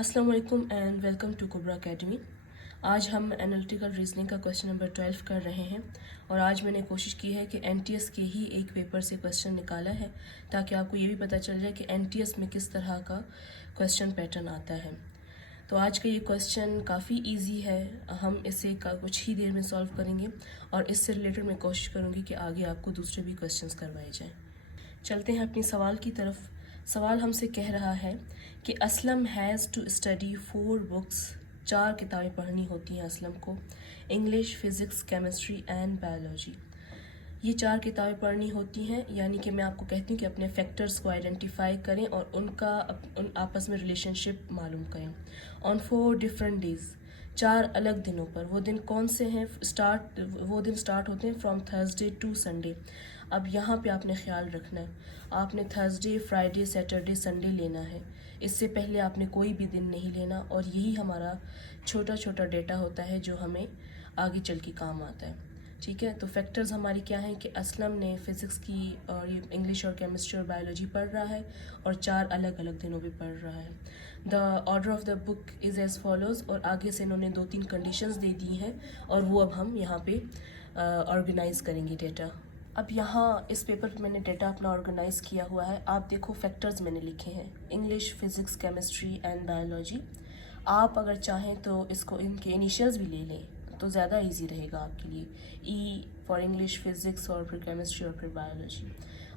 अस्सलाम वालेकुम and welcome to कुबरा academy. आज हम एनालिटिकल रीजनिंग का क्वेश्चन नंबर 12 कर रहे हैं और आज मैंने कोशिश की है कि एनटीएस के ही एक पेपर से क्वेश्चन निकाला है ताकि आपको ये भी पता चल जाए कि एनटीएस में किस तरह का क्वेश्चन पैटर्न आता है। तो आज का ये क्वेश्चन काफ़ी इजी है, हम इसे कुछ ही देर में सॉल्व करेंगे और इससे रिलेटेड मैं कोशिश करूँगी कि आगे आपको दूसरे भी क्वेश्चंस करवाए जाएँ। चलते हैं अपनी सवाल की तरफ। सवाल हमसे कह रहा है कि Aslam has to study 4 books, 4 किताबें पढ़नी होती हैं असलम को, English, physics, chemistry and biology. ये 4 किताबें पढ़नी होती हैं, यानी कि मैं आपको कहती हूँ कि अपने फैक्टर्स को आइडेंटिफाई करें और उन आपस में रिलेशनशिप मालूम करें। ऑन 4 डिफरेंट डेज़, 4 अलग दिनों पर। वो दिन कौन से हैं? वो दिन स्टार्ट होते हैं फ्रॉम थर्सडे टू संडे। अब यहाँ पे आपने ख्याल रखना है, आपने थर्सडे, फ्राइडे, सैटरडे, संडे लेना है। इससे पहले आपने कोई भी दिन नहीं लेना और यही हमारा छोटा छोटा डेटा होता है जो हमें आगे चल के काम आता है। ठीक है, तो फैक्टर्स हमारी क्या हैं कि असलम ने फ़िज़िक्स की और ये इंग्लिश और केमिस्ट्री और बायोलॉजी पढ़ रहा है और 4 अलग अलग दिनों पे पढ़ रहा है। The order of the book is as follows, और आगे से इन्होंने 2-3 कंडीशंस दे दी हैं और वो अब हम यहाँ पे ऑर्गेनाइज़ करेंगे डेटा। अब यहाँ इस पेपर पे मैंने डेटा अपना ऑर्गेनाइज़ किया हुआ है। आप देखो फैक्टर्स मैंने लिखे हैं, English, physics, chemistry and biology. आप अगर चाहें तो इसको इनके इनिशियल्स भी ले लें तो ज़्यादा इजी रहेगा आपके लिए। ई फॉर इंग्लिश, फिज़िक्स और फिर केमिस्ट्री और फिर बायोलॉजी।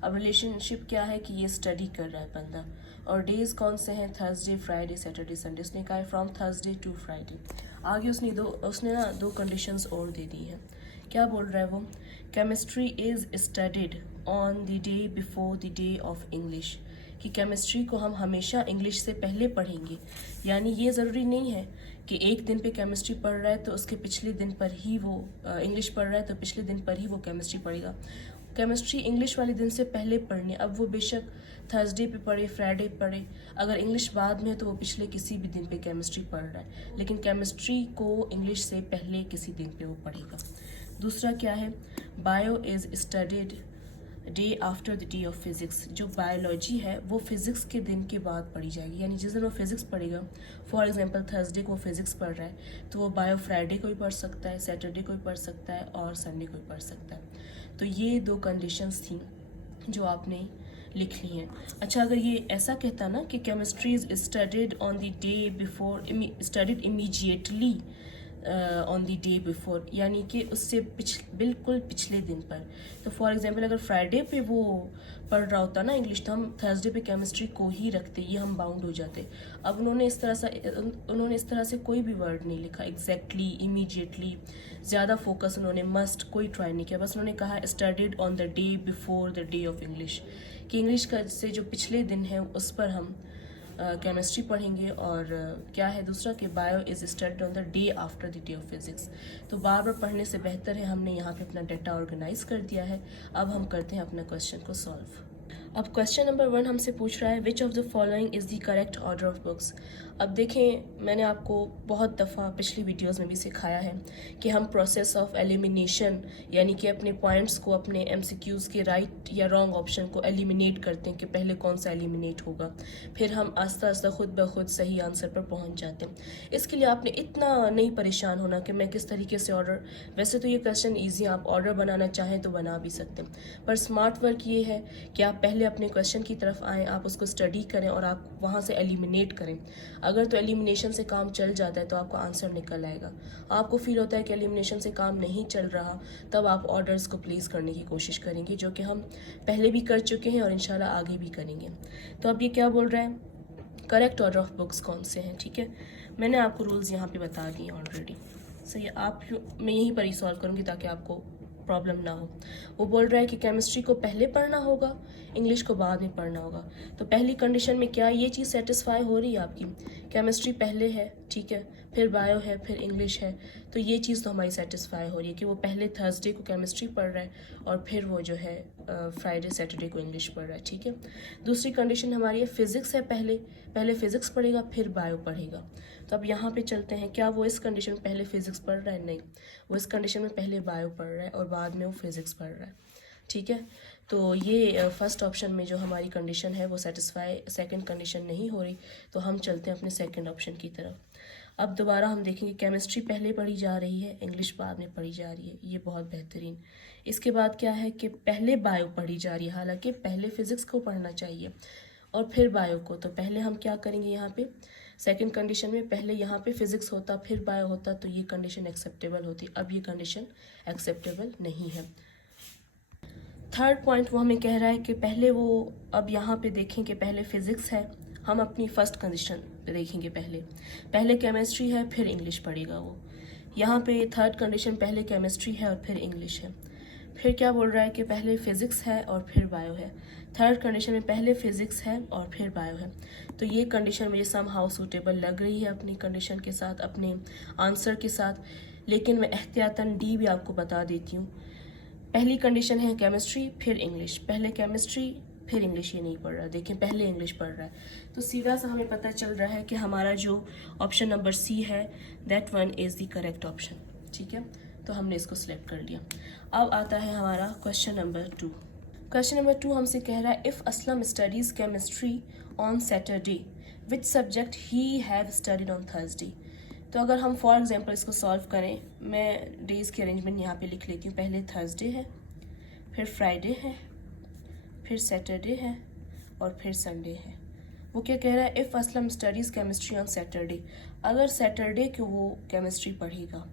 अब रिलेशनशिप क्या है कि ये स्टडी कर रहा है बंदा, और डेज़ कौन से हैं? Thursday, Friday, Saturday, Sunday. उसने कहा है फ्रॉम थर्सडे टू फ्राइडे। आगे उसने ना 2 कंडीशंस और दे दी है। क्या बोल रहा है वो? Chemistry is studied on the day before the day of English, कि केमिस्ट्री को हम हमेशा इंग्लिश से पहले पढ़ेंगे। यानी ये ज़रूरी नहीं है कि एक दिन पे केमिस्ट्री पढ़ रहा है तो उसके पिछले दिन पर ही वो इंग्लिश पढ़ रहा है तो पिछले दिन पर ही वो केमिस्ट्री पढ़ेगा। केमिस्ट्री इंग्लिश वाले दिन से पहले पढ़नी। अब वो बेशक थर्सडे पे पढ़े, फ्राइडे पढ़े, अगर इंग्लिश बाद में है तो वो पिछले किसी भी दिन पे केमिस्ट्री पढ़ रहा है, लेकिन केमिस्ट्री को इंग्लिश से पहले किसी दिन पे वो पढ़ेगा। दूसरा क्या है? Bio is studied day after the day of physics. जो बायोलॉजी है वो फिज़िक्स के दिन के बाद पढ़ी जाएगी, यानी जिस दिन वो फिज़िक्स पढ़ेगा, फॉर एग्जांपल थर्सडे को फिज़िक्स पढ़ रहा है तो वो बायो फ्राइडे को भी पढ़ सकता है, सैटरडे को भी पढ़ सकता है और संडे को भी पढ़ सकता है। तो ये 2 कंडीशंस थी जो आपने लिख ली हैं। अच्छा, अगर ये ऐसा कहता ना कि chemistry is studied on the day before, studied immediately on the day before, यानी कि उससे बिल्कुल पिछले दिन पर। तो फॉर एग्जांपल अगर फ्राइडे पे वो पढ़ रहा होता ना इंग्लिश, तो हम थर्सडे पे केमिस्ट्री को ही रखते, ये हम बाउंड हो जाते। अब उन्होंने इस तरह से कोई भी वर्ड नहीं लिखा, एग्जैक्टली, इमीडिएटली, ज़्यादा फोकस उन्होंने मस्ट कोई ट्राई नहीं किया। बस उन्होंने कहा studied on the day before the day of English, कि इंग्लिश का से जो पिछले दिन है उस पर हम केमिस्ट्री पढ़ेंगे। और क्या है दूसरा कि bio is studied on the day after the day of physics. तो बार बार पढ़ने से बेहतर है हमने यहाँ पे अपना डेटा ऑर्गेनाइज कर दिया है। अब हम करते हैं अपना क्वेश्चन को सॉल्व। अब क्वेश्चन नंबर 1 हमसे पूछ रहा है which of the following is the correct order of books. अब देखें, मैंने आपको बहुत दफ़ा पिछली वीडियोस में भी सिखाया है कि हम प्रोसेस ऑफ एलिमिनेशन, यानी कि अपने पॉइंट्स को, अपने एमसीक्यूज़ के राइट या रॉन्ग ऑप्शन को एलिमिनेट करते हैं कि पहले कौन सा एलिमिनेट होगा, फिर हम आस्ता आस्ता खुद ब खुद सही आंसर पर पहुंच जाते हैं। इसके लिए आपने इतना नहीं परेशान होना कि मैं किस तरीके से ऑर्डर, वैसे तो ये क्वेश्चन ईजी है, आप ऑर्डर बनाना चाहें तो बना भी सकते हैं, पर स्मार्ट वर्क ये है कि आप पहले अपने क्वेश्चन की तरफ आएँ, आप उसको स्टडी करें और आप वहाँ से एलिमिनेट करें। अगर तो एलिमिनेशन से काम चल जाता है तो आपका आंसर निकल आएगा। आपको फील होता है कि एलिमिनेशन से काम नहीं चल रहा, तब आप ऑर्डर्स को प्लेस करने की कोशिश करेंगे, जो कि हम पहले भी कर चुके हैं और इंशाल्लाह आगे भी करेंगे। तो अब ये क्या बोल रहा है? करेक्ट ऑर्डर ऑफ बुक्स कौन से हैं? ठीक है, मैंने आपको रूल्स यहाँ पे बता दिए ऑलरेडी। सही है, मैं यहीं पर ही सॉल्व करूँगी ताकि आपको प्रॉब्लम ना हो। वो बोल रहा है कि केमिस्ट्री को पहले पढ़ना होगा, इंग्लिश को बाद में पढ़ना होगा। तो पहली कंडीशन में क्या ये चीज़ सेटिस्फाई हो रही है आपकी? केमिस्ट्री पहले है, ठीक है, फिर बायो है, फिर इंग्लिश है, तो ये चीज़ तो हमारी सेटिस्फाई हो रही है कि वो पहले थर्सडे को केमिस्ट्री पढ़ रहा है और फिर वो जो है फ्राइडे सैटरडे को इंग्लिश पढ़ रहा है। ठीक है, दूसरी कंडीशन हमारी है फिज़िक्स है, पहले फिज़िक्स पढ़ेगा फिर बायो पढ़ेगा। तो अब यहाँ पे चलते हैं, क्या वो इस कंडीशन में पहले फिज़िक्स पढ़ रहा है? नहीं, वो इस कंडीशन में पहले बायो पढ़ रहा है और बाद में वो फिज़िक्स पढ़ रहा है। ठीक है, तो ये फर्स्ट ऑप्शन में जो हमारी कंडीशन है वो सेटिस्फाई, सेकंड कंडीशन नहीं हो रही, तो हम चलते हैं अपने सेकंड ऑप्शन की तरफ। अब दोबारा हम देखेंगे केमिस्ट्री पहले पढ़ी जा रही है, इंग्लिश बाद में पढ़ी जा रही है, ये बहुत बेहतरीन। इसके बाद क्या है कि पहले बायो पढ़ी जा रही है, हालांकि पहले फिज़िक्स को पढ़ना चाहिए और फिर बायो को। तो पहले हम क्या करेंगे, यहाँ पे सेकंड कंडीशन में पहले यहाँ पे फिज़िक्स होता फिर बायो होता तो ये कंडीशन एक्सेप्टेबल होती, अब ये कंडीशन एक्सेप्टेबल नहीं है। थर्ड पॉइंट वो हमें कह रहा है कि पहले वो, अब यहाँ पे देखें कि पहले फिज़िक्स है, हम अपनी फर्स्ट कंडीशन पे देखेंगे, पहले केमिस्ट्री है फिर इंग्लिश पढ़ेगा वो। यहाँ पे थर्ड कंडीशन पहले केमिस्ट्री है और फिर इंग्लिश है। फिर क्या बोल रहा है कि पहले फिज़िक्स है और फिर बायो है। थर्ड कंडीशन में पहले फिज़िक्स है और फिर बायो है। तो ये कंडीशन मुझे सम हाउ सूटेबल लग रही है अपनी कंडीशन के साथ, अपने आंसर के साथ, लेकिन मैं एहतियातन डी भी आपको बता देती हूँ। पहली कंडीशन है केमिस्ट्री फिर इंग्लिश, पहले केमिस्ट्री फिर इंग्लिश, ये नहीं पढ़ रहा, देखें पहले इंग्लिश पढ़ रहा है। तो सीधा सा हमें पता चल रहा है कि हमारा जो ऑप्शन नंबर सी है that one is the correct option. ठीक है, तो हमने इसको सिलेक्ट कर लिया। अब आता है हमारा क्वेश्चन नंबर 2। क्वेश्चन नंबर 2 हमसे कह रहा है if Aslam studies chemistry on Saturday which subject he have studied on Thursday. तो अगर हम फॉर एग्जांपल इसको सॉल्व करें, मैं डेज़ की अरेंजमेंट यहाँ पे लिख लेती हूँ। पहले थर्सडे है, फिर फ्राइडे है, फिर सैटरडे है और फिर संडे है। वो क्या कह रहा है, if Aslam studies chemistry on Saturday, अगर सैटरडे को वो केमिस्ट्री पढ़ेगा,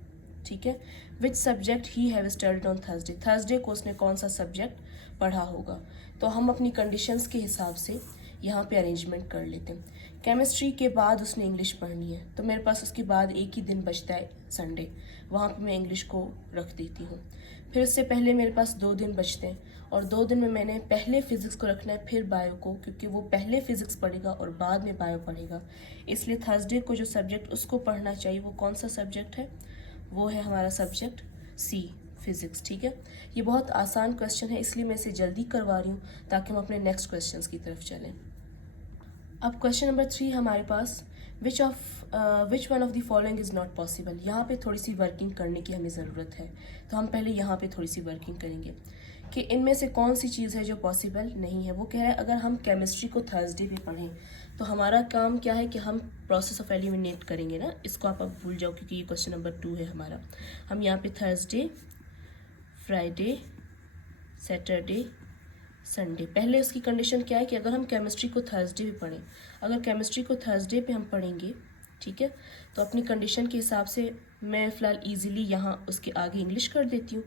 ठीक है, which subject he have studied on Thursday, Thursday को उसने कौन सा सब्जेक्ट पढ़ा होगा। तो हम अपनी कंडीशंस के हिसाब से यहाँ पे अरेंजमेंट कर लेते हैं। केमिस्ट्री के बाद उसने इंग्लिश पढ़नी है, तो मेरे पास उसके बाद एक ही दिन बचता है संडे, वहाँ पे मैं इंग्लिश को रख देती हूँ। फिर उससे पहले मेरे पास 2 दिन बचते हैं, और 2 दिन में मैंने पहले फिज़िक्स को रखना है फिर बायो को, क्योंकि वो पहले फिज़िक्स पढ़ेगा और बाद में बायो पढ़ेगा। इसलिए थर्सडे को जो सब्जेक्ट उसको पढ़ना चाहिए वो कौन सा सब्जेक्ट है, वो है हमारा सब्जेक्ट सी, फिज़िक्स। ठीक है, ये बहुत आसान क्वेश्चन है, इसलिए मैं इसे जल्दी करवा रही हूँ ताकि हम अपने नेक्स्ट क्वेश्चंस की तरफ चलें। अब क्वेश्चन नंबर 3 हमारे पास, which one of the following is not possible. यहाँ पे थोड़ी सी वर्किंग करने की हमें ज़रूरत है, तो हम पहले यहाँ पे थोड़ी सी वर्किंग करेंगे कि इनमें से कौन सी चीज़ है जो पॉसिबल नहीं है। वो कह रहा है अगर हम केमिस्ट्री को थर्सडे पे पढ़ें तो हमारा काम क्या है कि हम प्रोसेस ऑफ एलिमिनेट करेंगे ना, इसको आप अब भूल जाओ क्योंकि ये क्वेश्चन नंबर 2 है हमारा। हम यहाँ पे थर्सडे, फ्राइडे, सैटरडे, संडे, पहले उसकी कंडीशन क्या है कि अगर हम केमिस्ट्री को थर्सडे पे पढ़ें, अगर केमिस्ट्री को थर्सडे पे हम पढ़ेंगे, ठीक है, तो अपनी कंडीशन के हिसाब से मैं फ़िलहाल इजीली यहाँ उसके आगे इंग्लिश कर देती हूँ,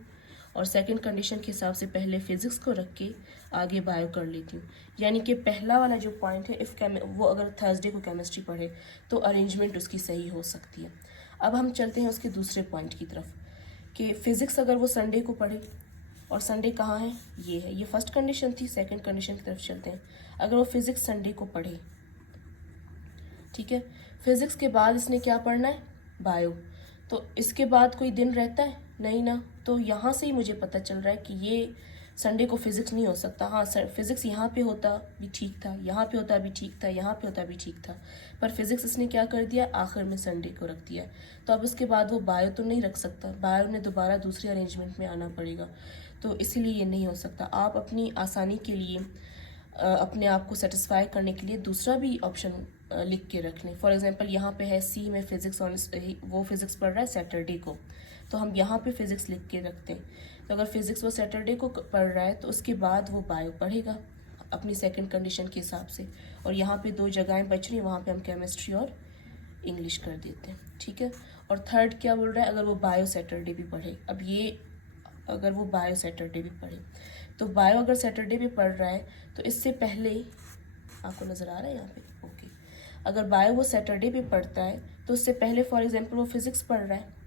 और सेकंड कंडीशन के हिसाब से पहले फिज़िक्स को रख के आगे बायो कर लेती हूँ। यानी कि पहला वाला जो पॉइंट है, इफ़ वो अगर थर्सडे को केमिस्ट्री पढ़े तो अरेंजमेंट उसकी सही हो सकती है। अब हम चलते हैं उसके दूसरे पॉइंट की तरफ कि फ़िज़िक्स अगर वो संडे को पढ़े, और संडे कहाँ है, ये है, ये फर्स्ट कंडीशन थी। सेकंड कंडीशन की तरफ चलते हैं, अगर वो फिज़िक्स संडे को पढ़े, ठीक है, फिज़िक्स के बाद इसने क्या पढ़ना है, बायो, तो इसके बाद कोई दिन रहता है नहीं ना, तो यहाँ से ही मुझे पता चल रहा है कि ये संडे को फिज़िक्स नहीं हो सकता। हाँ सर, फिज़िक्स यहाँ पे होता भी ठीक था, यहाँ पे होता भी ठीक था, यहाँ पे होता भी ठीक था, पर फिज़िक्स इसने क्या कर दिया, आखिर में संडे को रख दिया। तो अब उसके बाद वो बायो तो नहीं रख सकता, बायो ने दोबारा दूसरे अरेंजमेंट में आना पड़ेगा, तो इसीलिए ये नहीं हो सकता। आप अपनी आसानी के लिए अपने आप को सेटिस्फाई करने के लिए दूसरा भी ऑप्शन लिख के रख लें। फॉर एग्जांपल यहाँ पे है सी में फ़िज़िक्स ऑन, वो फ़िज़िक्स पढ़ रहा है सैटरडे को, तो हम यहाँ पे फ़िज़िक्स लिख के रखते हैं। तो अगर फ़िज़िक्स वो सैटरडे को पढ़ रहा है तो उसके बाद वो बायो पढ़ेगा अपनी सेकंड कंडीशन के हिसाब से, और यहाँ पे 2 जगहें बच रही हैं, वहाँ पे हम केमिस्ट्री और इंग्लिश कर देते हैं। ठीक है, और थर्ड क्या बोल रहा है, अगर वो बायो सैटरडे भी पढ़े। अब ये अगर वो बायो सैटरडे भी पढ़े, तो बायो अगर सैटरडे भी पढ़ रहा है तो इससे पहले, आपको नज़र आ रहा है यहाँ पे, ओके, अगर बायो वो सैटरडे भी पढ़ता है तो उससे पहले फॉर एग्जांपल वो फिज़िक्स पढ़ रहा है।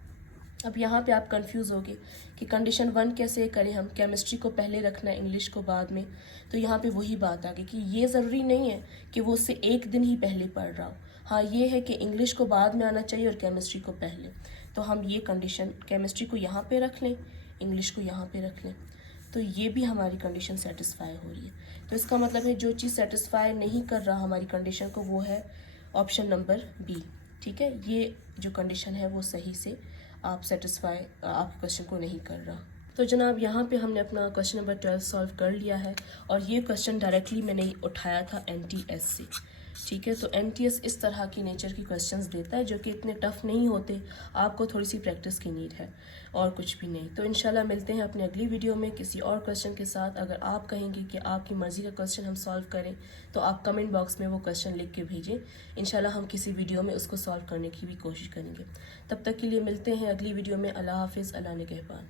अब यहाँ पे आप कंफ्यूज होगे कि कंडीशन 1 कैसे करें, हम केमिस्ट्री को पहले रखना है इंग्लिश को बाद में। तो यहाँ पे वही बात आ गई कि ये ज़रूरी नहीं है कि वो उससे एक दिन ही पहले पढ़ रहा हो। हाँ, ये है कि इंग्लिश को बाद में आना चाहिए और केमिस्ट्री को पहले। तो हम ये कंडीशन केमिस्ट्री को यहाँ पे रख लें, इंग्लिश को यहाँ पे रख लें, तो ये भी हमारी कंडीशन सेटिस्फाई हो रही है। तो इसका मतलब है जो चीज़ सेटिस्फाई नहीं कर रहा हमारी कंडीशन को, वो है ऑप्शन नंबर बी। ठीक है, ये जो कंडीशन है वो सही से आप सेटिस्फाई, आप क्वेश्चन को नहीं कर रहा। तो जनाब यहाँ पे हमने अपना क्वेश्चन नंबर 12 सॉल्व कर लिया है और ये क्वेश्चन डायरेक्टली मैंने उठाया था एनटीएस से। ठीक है, तो एनटीएस इस तरह की नेचर की क्वेश्चंस देता है जो कि इतने टफ नहीं होते, आपको थोड़ी सी प्रैक्टिस की नीड है और कुछ भी नहीं। तो इंशाल्लाह मिलते हैं अपने अगली वीडियो में किसी और क्वेश्चन के साथ। अगर आप कहेंगे कि आपकी मर्ज़ी का क्वेश्चन हम सॉल्व करें तो आप कमेंट बॉक्स में वो क्वेश्चन लिख के भेजें, इंशाल्लाह हम किसी वीडियो में उसको सॉल्व करने की भी कोशिश करेंगे। तब तक के लिए मिलते हैं अगली वीडियो में। अल्लाह हाफिज़, अल्लाह निगहबान।